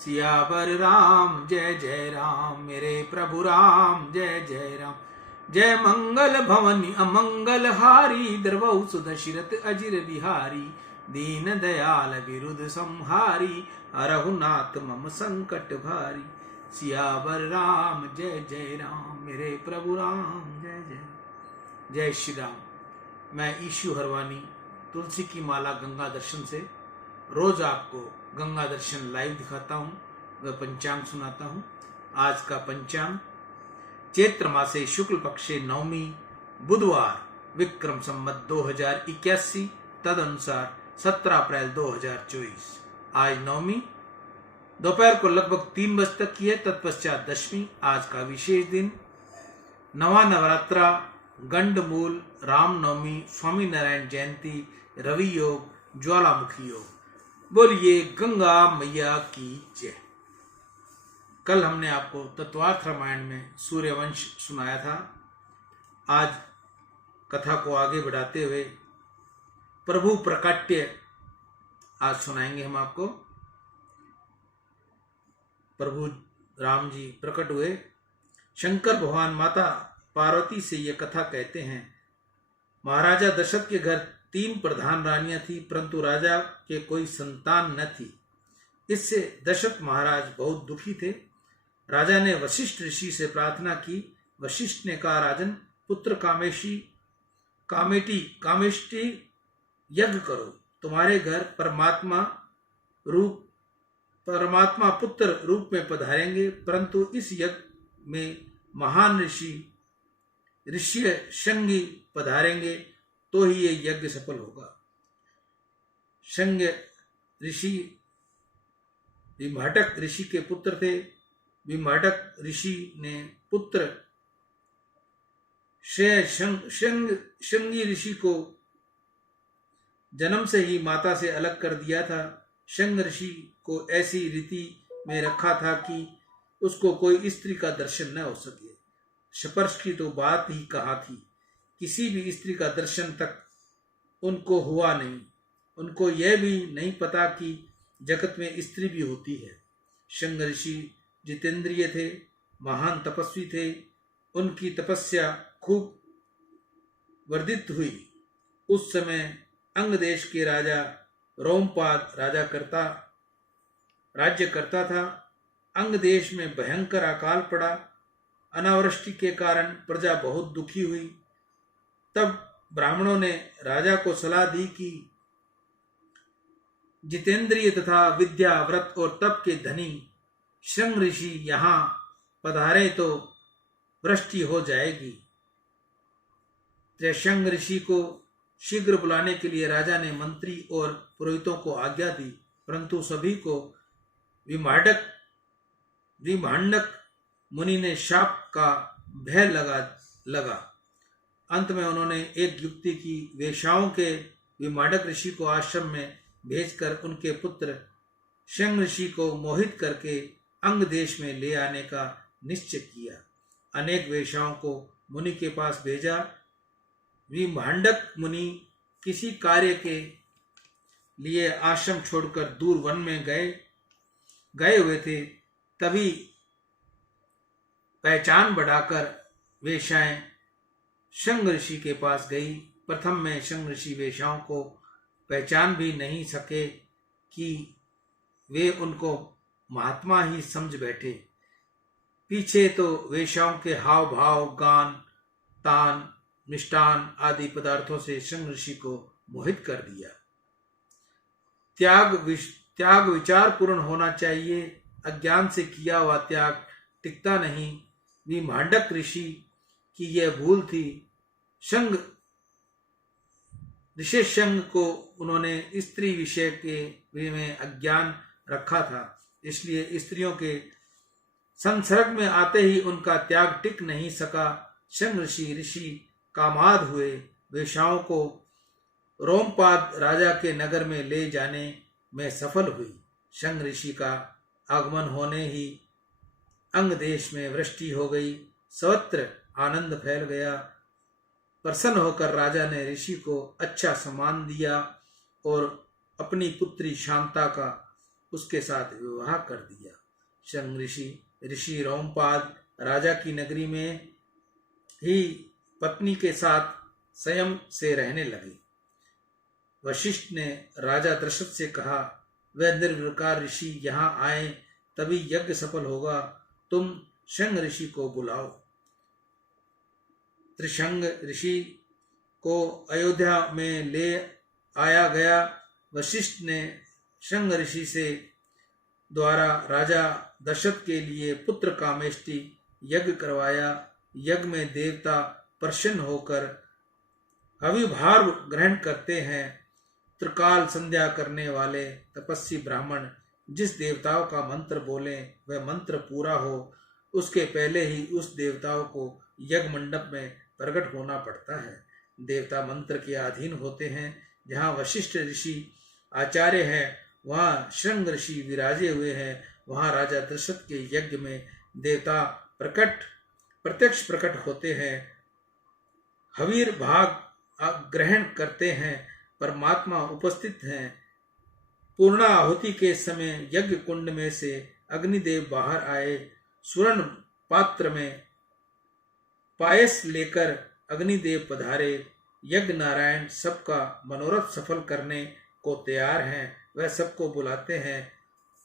सियावर राम जय जय राम, मेरे प्रभु राम जय जय राम। जय मंगल भवनि अमंगल हारी, द्रवौ सुदशरथ अजिर बिहारी। दीन दयाल विरुद्ध संहारी, हरहु नाथ मम संकट भारी। सियावर राम जय जय राम, मेरे प्रभु राम जय जय राम। जय श्री राम। मैं ईशु हरवानी तुलसी की माला गंगा दर्शन से रोज आपको गंगा दर्शन लाइव दिखाता हूँ, वह पंचांग सुनाता हूँ। आज का पंचांग चैत्र मासे शुक्ल पक्षे नवमी बुधवार, विक्रम संवत 2081 तद अनुसार 17 अप्रैल 2024। आज नवमी दोपहर को लगभग 3 बजे तक की है, तत्पश्चात दशमी। आज का विशेष दिन नवा नवरात्रा, गंडमूल, रामनवमी, स्वामी नारायण जयंती, रवि योग, ज्वालामुखी योग। बोलिए गंगा मैया की जय। कल हमने आपको तत्वार्थ रामायण में सूर्यवंश सुनाया था। आज कथा को आगे बढ़ाते हुए प्रभु प्रकट्य आज सुनाएंगे हम आपको। प्रभु राम जी प्रकट हुए। शंकर भगवान माता पार्वती से यह कथा कहते हैं। महाराजा दशरथ के घर 3 प्रधान रानियां थी, परंतु राजा के कोई संतान न थी। इससे दशरथ महाराज बहुत दुखी थे। राजा ने वशिष्ठ ऋषि से प्रार्थना की। वशिष्ठ ने कहा, राजन, पुत्र कामेष्टि यज्ञ करो। तुम्हारे घर परमात्मा पुत्र रूप में पधारेंगे, परंतु इस यज्ञ में महान ऋषि शंगी पधारेंगे, तो ही ये यज्ञ सफल होगा। शंग ऋषि विमाटक ऋषि के पुत्र थे। विमाटक ऋषि ने पुत्र शंगी ऋषि को जन्म से ही माता से अलग कर दिया था। शंग ऋषि को ऐसी रीति में रखा था कि उसको कोई स्त्री का दर्शन न हो सके। स्पर्श की तो बात ही कहा थी, किसी भी स्त्री का दर्शन तक उनको हुआ नहीं। उनको यह भी नहीं पता कि जगत में स्त्री भी होती है। शंग ऋषि जितेंद्रिय थे, महान तपस्वी थे। उनकी तपस्या खूब वर्धित हुई। उस समय अंग देश के राजा रोमपाद राज्य करता था। अंग देश में भयंकर अकाल पड़ा। अनावृष्टि के कारण प्रजा बहुत दुखी हुई। तब ब्राह्मणों ने राजा को सलाह दी कि जितेंद्रिय तथा विद्या, व्रत और तप के धनी शंग ऋषि यहाँ पधारे तो वृष्टि हो जाएगी। शंग ऋषि को शीघ्र बुलाने के लिए राजा ने मंत्री और पुरोहितों को आज्ञा दी, परंतु सभी को विभांडक मुनि ने शाप का भय लगा। अंत में उन्होंने एक युक्ति की। वेश्याओं के विमाडक ऋषि को आश्रम में भेजकर उनके पुत्र शंग ऋषि को मोहित करके अंग देश में ले आने का निश्चय किया। अनेक वेश्याओं को मुनि के पास भेजा। विभांडक मुनि किसी कार्य के लिए आश्रम छोड़कर दूर वन में गए हुए थे। तभी पहचान बढ़ाकर वेश्याएं शंग ऋषि के पास गई। प्रथम में शंग ऋषि वेश्याओं को पहचान भी नहीं सके कि वे उनको महात्मा ही समझ बैठे। पीछे तो वेश्याओं के हाव भाव, गान, तान, मिष्टान आदि पदार्थों से शंग ऋषि को मोहित कर दिया। त्याग विचार पूर्ण होना चाहिए। अज्ञान से किया हुआ त्याग टिकता नहीं। विभांडक ऋषि की यह भूल थी। ऋषि शंग को उन्होंने स्त्री विषय के में अज्ञान रखा था, इसलिए स्त्रियों के संसर्ग में आते ही उनका त्याग टिक नहीं सका। शंग ऋषि कामाद हुए। वेश्याओं को रोमपाद राजा के नगर में ले जाने में सफल हुई। शंग ऋषि का आगमन होने ही अंग देश में वृष्टि हो गई। सर्वत्र आनंद फैल गया। प्रसन्न होकर राजा ने ऋषि को अच्छा सम्मान दिया और अपनी पुत्री शांता का उसके साथ विवाह कर दिया। शंग ऋषि रोमपाद राजा की नगरी में ही पत्नी के साथ संयम से रहने लगे। वशिष्ठ ने राजा दशरथ से कहा, वह निर्विकार ऋषि यहाँ आए तभी यज्ञ सफल होगा, तुम शंग ऋषि को बुलाओ। त्रिशंग ऋषि को अयोध्या में ले आया गया। वशिष्ठ ने शंग ऋषि से द्वारा राजा दशरथ के लिए पुत्र कामेष्टि यज्ञ करवाया। यज्ञ में देवता प्रसन्न होकर हविभार ग्रहण करते हैं। त्रिकाल संध्या करने वाले तपस्वी ब्राह्मण जिस देवताओं का मंत्र बोले वह मंत्र पूरा हो, उसके पहले ही उस देवताओं को यज्ञ मंडप में प्रकट होना पड़ता है। देवता मंत्र के अधीन होते हैं। जहाँ वशिष्ठ ऋषि आचार्य हैं, वहाँ शृंग ऋषि विराजे हुए हैं। वहाँ राजा दशरथ के यज्ञ में देवता प्रत्यक्ष प्रकट होते हैं, हवीर भाग ग्रहण करते हैं, परमात्मा उपस्थित हैं। पूर्णाहुति के समय यज्ञ कुंड में से अग्निदेव बाहर आए। स्वर्ण पात्र में पायस लेकर अग्निदेव पधारे। यज्ञ नारायण सबका मनोरथ सफल करने को तैयार हैं। वह सबको बुलाते हैं,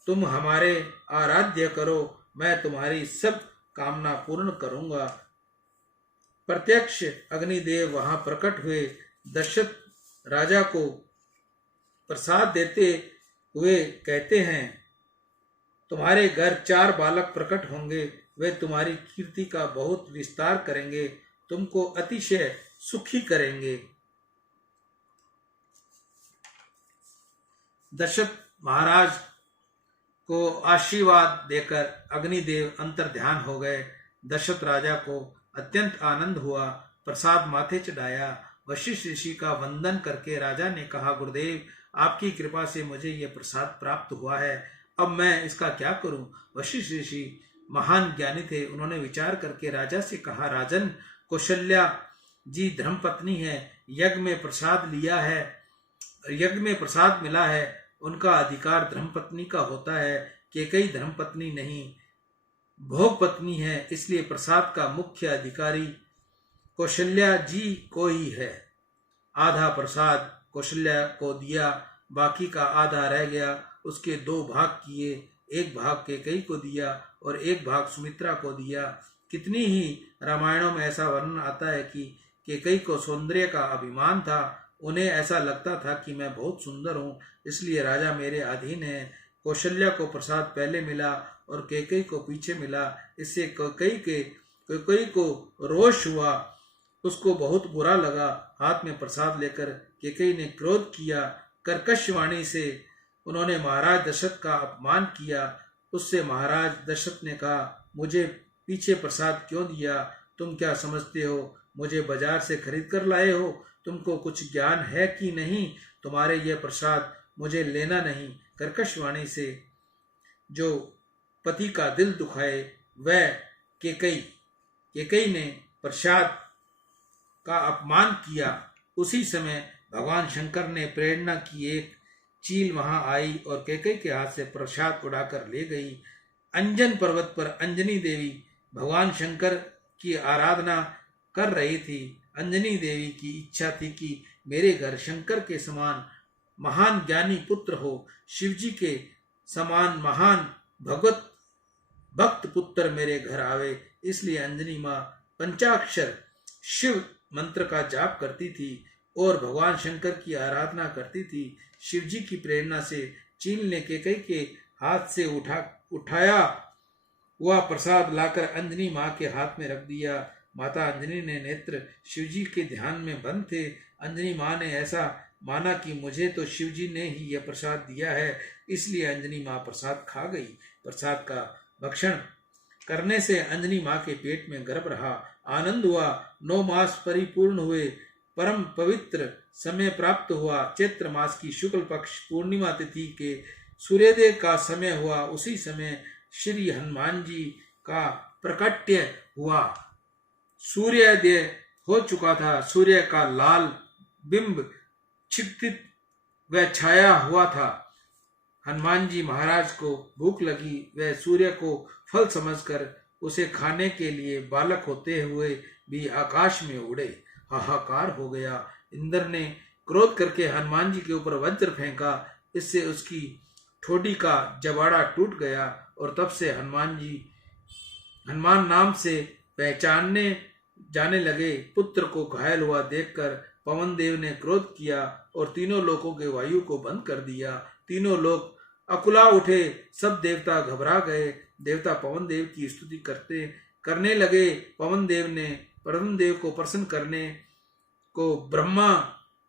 तुम हमारे आराध्य करो, मैं तुम्हारी सब कामना पूर्ण करूंगा। प्रत्यक्ष अग्निदेव वहां प्रकट हुए। दशरथ राजा को प्रसाद देते हुए कहते हैं, तुम्हारे घर 4 बालक प्रकट होंगे, वे तुम्हारी कीर्ति का बहुत विस्तार करेंगे, तुमको अतिशय सुखी करेंगे। दशरथ महाराज को आशीर्वाद देकर अग्निदेव अंतर्ध्यान हो गए। दशरथ राजा को अत्यंत आनंद हुआ। प्रसाद माथे चढ़ाया। वशिष्ठ ऋषि का वंदन करके राजा ने कहा, गुरुदेव आपकी कृपा से मुझे यह प्रसाद प्राप्त हुआ है, अब मैं इसका क्या करूं? वशिष्ठ ऋषि महान ज्ञानी थे। उन्होंने विचार करके राजा से कहा, राजन, कौशल्या जी धर्मपत्नी है, यज्ञ में प्रसाद मिला है, उनका अधिकार धर्मपत्नी का होता है। केकई धर्मपत्नी नहीं, भोग पत्नी है, इसलिए प्रसाद का मुख्य अधिकारी कौशल्या जी को ही है। आधा प्रसाद कौशल्या को दिया, बाकी का आधा रह गया। उसके 2 भाग किए, एक भाग केकई को दिया और एक भाग सुमित्रा को दिया। कितनी ही रामायणों में ऐसा वर्णन आता है कि केकई को सौंदर्य का अभिमान था। उन्हें ऐसा लगता था कि मैं बहुत सुंदर हूँ, इसलिए राजा मेरे अधीन है। कौशल्या को प्रसाद पहले मिला और केकई को पीछे मिला। इससे केकई को रोष हुआ, उसको बहुत बुरा लगा। हाथ में प्रसाद लेकर केकई ने क्रोध किया। कर्कश वाणी से उन्होंने महाराज दशरथ का अपमान किया। उससे महाराज दशरथ ने कहा, मुझे पीछे प्रसाद क्यों दिया? तुम क्या समझते हो मुझे बाजार से खरीद कर लाए हो? तुमको कुछ ज्ञान है कि नहीं? तुम्हारे यह प्रसाद मुझे लेना नहीं। कर्कश वाणी से जो पति का दिल दुखाए वह केकई ने प्रसाद का अपमान किया। उसी समय भगवान शंकर ने प्रेरणा की एक चील वहां आई और केकई के हाथ से प्रसाद उड़ाकर ले गई। अंजन पर्वत पर अंजनी देवी भगवान शंकर की आराधना कर रही थी। अंजनी देवी की इच्छा थी कि मेरे घर शंकर के समान महान ज्ञानी पुत्र हो, शिवजी के समान महान भक्त पुत्र मेरे घर आवे। इसलिए अंजनी माँ पंचाक्षर शिव मंत्र का जाप करती थी और भगवान शंकर की आराधना करती थी। शिवजी की प्रेरणा से चील ने केकई के हाथ से उठाया हुआ प्रसाद लाकर अंजनी माँ के हाथ में रख दिया। माता अंजनी ने नेत्र शिवजी के ध्यान में बंद थे। अंजनी माँ ने ऐसा माना कि मुझे तो शिवजी ने ही यह प्रसाद दिया है, इसलिए अंजनी माँ प्रसाद खा गई। प्रसाद का भक्षण करने से अंजनी माँ के पेट में गर्भ रहा। आनंद हुआ। 9 मास परिपूर्ण हुए। परम पवित्र समय प्राप्त हुआ। चैत्र मास की शुक्ल पक्ष पूर्णिमा तिथि के सूर्योदय का समय हुआ। उसी समय श्री हनुमान जी का प्रकट्य हुआ। सूर्योदय हो चुका था। सूर्य का लाल बिंब छिटित व छाया हुआ था। हनुमान जी महाराज को भूख लगी, वह सूर्य को फल समझकर उसे खाने के लिए बालक होते हुए भी आकाश में उड़े। हाहाकार हो गया। इंद्र ने क्रोध करके हनुमान जी के ऊपर वज्र फेंका, इससे उसकी ठोडी का जबाड़ा टूट गया और तब से हनुमान नाम से पहचानने जाने लगे। पुत्र को घायल हुआ देखकर पवन देव ने क्रोध किया और तीनों लोकों के वायु को बंद कर दिया। तीनों लोग अकुला उठे, सब देवता घबरा गए। देवता पवन देव की स्तुति करने लगे। पवन देव को प्रसन्न करने को ब्रह्मा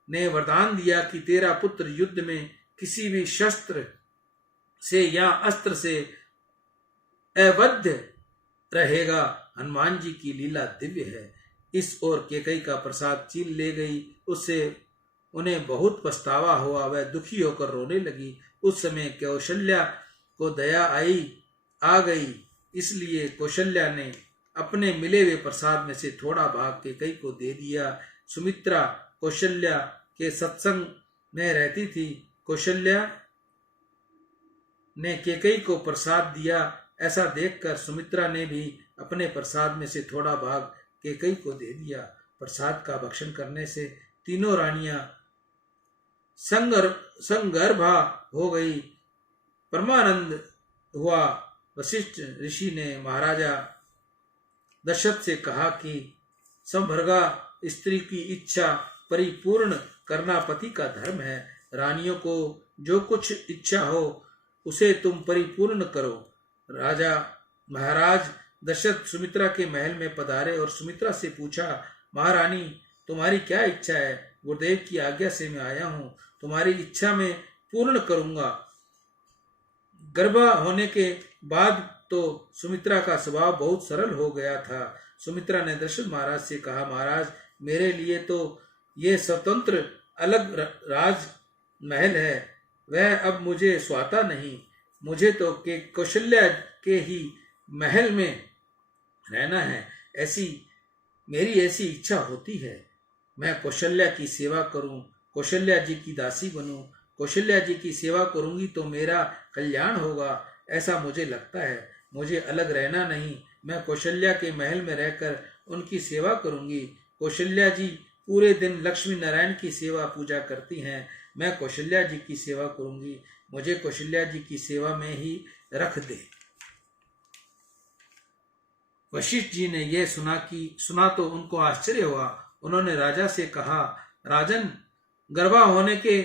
ने वरदान दिया कि तेरा पुत्र युद्ध में किसी भी शस्त्र से या अस्त्र से अवध रहेगा। हनुमान जी की लीला दिव्य है। इस ओर केकई का प्रसाद चील ले गई, उससे उन्हें बहुत पछतावा हुआ। वह दुखी होकर रोने लगी। उस समय कौशल्या को दया आ गई, इसलिए कौशल्या ने अपने मिले हुए प्रसाद में से थोड़ा भाग केकई को दे दिया। सुमित्रा कौशल्या के सत्संग में रहती थी। कौशल्या ने केकई को प्रसाद दिया। ऐसा देखकर सुमित्रा ने भी अपने प्रसाद में से थोड़ा भाग केकई को दे दिया। प्रसाद का भक्षण करने से तीनों रानियां संगर्भा हो गई। परमानंद हुआ। वशिष्ठ ऋषि ने महाराजा दशरथ से कहा कि संभर्गा स्त्री की इच्छा परिपूर्ण करना पति का धर्म है। रानियों को जो कुछ इच्छा हो उसे तुम परिपूर्ण करो। राजा महाराज दशरथ सुमित्रा के महल में पधारे और सुमित्रा से पूछा, महारानी तुम्हारी क्या इच्छा है? गुरुदेव की आज्ञा से मैं आया हूँ, तुम्हारी इच्छा में पूर्ण करूंगा। गर्भ होने के बाद तो सुमित्रा का स्वभाव बहुत सरल हो गया था। सुमित्रा ने दशरथ महाराज से कहा, महाराज मेरे लिए तो ये स्वतंत्र अलग राज महल है, वह अब मुझे स्वाता नहीं। मुझे तो कौशल्या के ही महल में रहना है, मेरी ऐसी इच्छा होती है। मैं कौशल्या की सेवा करूं, कौशल्या जी की दासी बनूं। कौशल्या जी की सेवा करूंगी तो मेरा कल्याण होगा, ऐसा मुझे लगता है। मुझे अलग रहना नहीं, मैं कौशल्या के महल में रहकर उनकी सेवा करूंगी। कौशल्या जी पूरे दिन लक्ष्मी नारायण की सेवा पूजा करती हैं। मैं कौशल्या जी की सेवा करूंगी, मुझे कौशल्या जी की सेवा में ही रख दे। वशिष्ठ जी ने यह सुना तो उनको आश्चर्य हुआ। उन्होंने राजा से कहा, राजन गर्भा होने के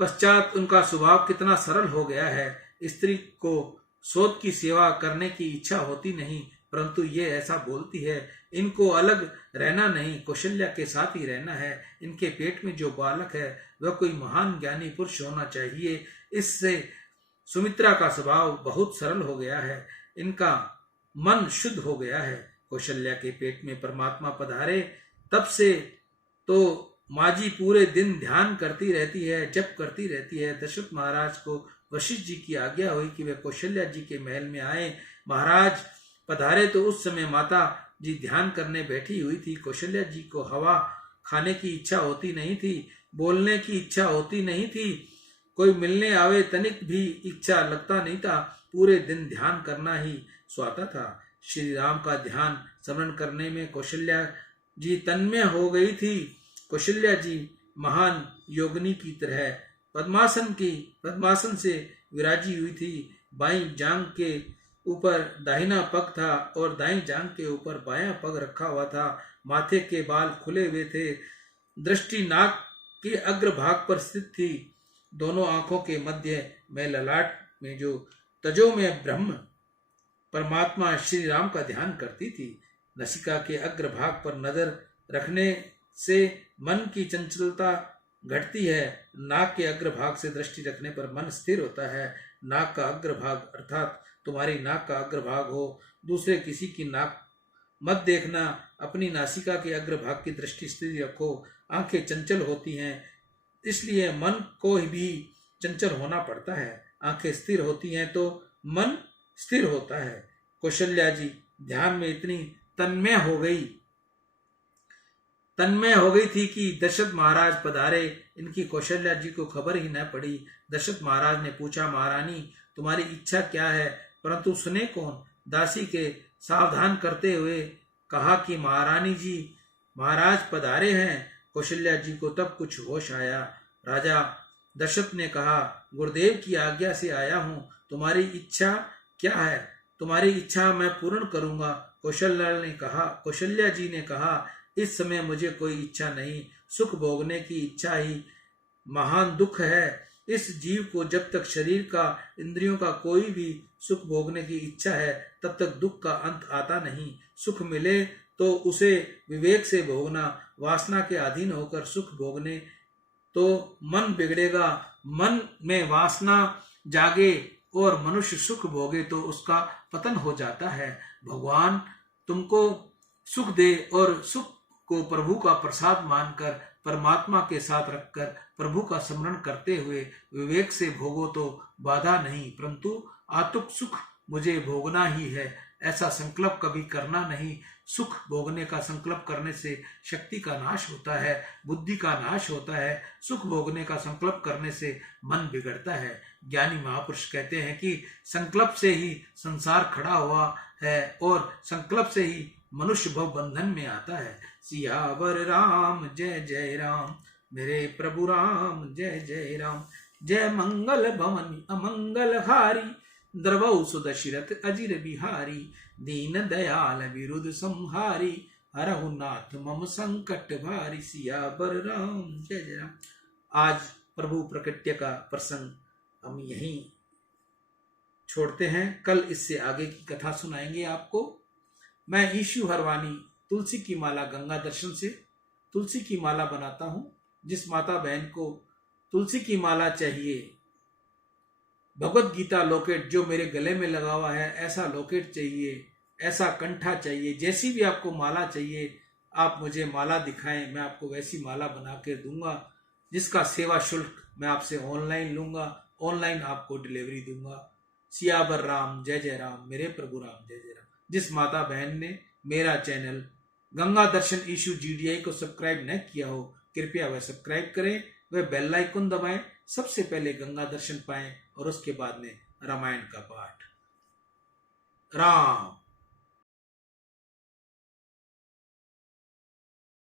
पश्चात उनका स्वभाव कितना सरल हो गया है। स्त्री को सोत की सेवा करने की इच्छा होती नहीं, परंतु ये ऐसा बोलती है। इनको अलग रहना नहीं, कौशल्या के साथ ही रहना है। इनके पेट में जो बालक है वह कोई महान ज्ञानी पुरुष होना चाहिए। इससे सुमित्रा का स्वभाव बहुत सरल हो गया है, इनका मन शुद्ध हो गया है। कौशल्या के पेट में परमात्मा पधारे तब से तो माँ जी पूरे दिन ध्यान करती रहती है, जप करती रहती है। दशरथ महाराज को वशिष्ठ जी की आज्ञा हुई कि वे कौशल्या जी के महल में आए। महाराज पधारे तो उस समय माता जी ध्यान करने बैठी हुई थी। कौशल्या जी को हवा खाने की इच्छा होती नहीं थी, बोलने की इच्छा होती नहीं थी, कोई मिलने आवे तनिक भी इच्छा लगता नहीं था। पूरे दिन ध्यान करना ही स्वाता था। श्री राम का ध्यान स्मरण करने में कौशल्या जी तन्मय हो गई थी। कौशल्या जी महान योगिनी की तरह पद्मासन से विराजी हुई थी। बाईं जांग के ऊपर दाहिना पग था और दाईं जांग के ऊपर बायां पग रखा हुआ था। माथे के बाल खुले हुए थे। दृष्टि नाक के अग्रभाग पर स्थित थी। दोनों आंखों के मध्य में ललाट में जो तजो में ब्रह्म परमात्मा श्री राम का ध्यान करती थी। नसिका के अग्रभाग पर नजर रखने से मन की चंचलता घटती है। नाक के अग्रभाग से दृष्टि रखने पर मन स्थिर होता है। नाक का अग्रभाग अर्थात तुम्हारी नाक का अग्रभाग हो, दूसरे किसी की नाक मत देखना। अपनी नासिका के अग्रभाग की दृष्टि स्थिर रखो। आंखें चंचल होती हैं, इसलिए मन को भी चंचल होना पड़ता है। आंखें स्थिर होती हैं तो मन स्थिर होता है। कौशल्या जी ध्यान में इतनी तन्मय हो गई थी कि दशरथ महाराज पधारे इनकी कौशल्या जी को खबर ही न पड़ी। दशरथ महाराज ने पूछा, महारानी तुम्हारी इच्छा क्या है? परंतु सुने कौन? दासी के सावधान करते हुए कहा कि महारानी जी, महाराज पधारे हैं। कौशल्या जी को तब कुछ होश आया। राजा दशरथ ने कहा, गुरुदेव की आज्ञा से आया हूँ, तुम्हारी इच्छा क्या है? तुम्हारी इच्छा मैं पूर्ण करूंगा। कौशल्या जी ने कहा, इस समय मुझे कोई इच्छा नहीं, सुख भोगने की इच्छा ही महान दुख है। इस जीव को जब तक शरीर का, इंद्रियों का कोई भी सुख भोगने की इच्छा है, तब तक दुख का अंत आता नहीं। सुख मिले तो उसे विवेक से भोगना, वासना के अधीन होकर सुख भोगने तो मन बिगड़ेगा। मन में वासना जागे और मनुष्य सुख भोगे तो उसका पतन हो जाता है। भगवान तुमको सुख दे और सुख को प्रभु का प्रसाद मानकर परमात्मा के साथ रखकर प्रभु का स्मरण करते हुए विवेक से भोगो तो बाधा नहीं, परंतु आतुक सुख मुझे भोगना ही है, ऐसा संकल्प कभी करना नहीं। सुख भोगने का संकल्प करने से शक्ति का नाश होता है, बुद्धि का नाश होता है। सुख भोगने का संकल्प करने से मन बिगड़ता है। ज्ञानी महापुरुष कहते हैं कि संकल्प से ही संसार खड़ा हुआ है और संकल्प से ही मनुष्य भव बंधन में आता है। सियावर राम जय जय राम, मेरे प्रभु राम जय जय राम। जय मंगल भवन अमंगल हारी, द्रवौ सुदशरथ अजिर बिहारी। दीन दयाल विरुद्ध संहारी, हरहु नाथ मम संकट भारी। सियावर राम जय जय राम। आज प्रभु प्रकट्य का प्रसंग हम यहीं छोड़ते हैं, कल इससे आगे की कथा सुनाएंगे आपको। मैं ईशु हरवानी तुलसी की माला गंगा दर्शन से तुलसी की माला बनाता हूं। जिस माता बहन को तुलसी की माला चाहिए, भगवत गीता लॉकेट जो मेरे गले में लगा हुआ है, ऐसा लॉकेट चाहिए, ऐसा कंठा चाहिए, जैसी भी आपको माला चाहिए आप मुझे माला दिखाएं, मैं आपको वैसी माला बना के दूंगा, जिसका सेवा शुल्क मैं आपसे ऑनलाइन लूंगा, ऑनलाइन आपको डिलीवरी दूंगा। सियावर राम जय जय राम, मेरे प्रभु राम जय जय राम। जिस माता बहन ने मेरा चैनल गंगा दर्शन ईशु GDI को सब्सक्राइब न किया हो, कृपया वह सब्सक्राइब करें, वह बेल आइकन दबाएं, सबसे पहले गंगा दर्शन पाएं और उसके बाद में रामायण का पाठ। राम।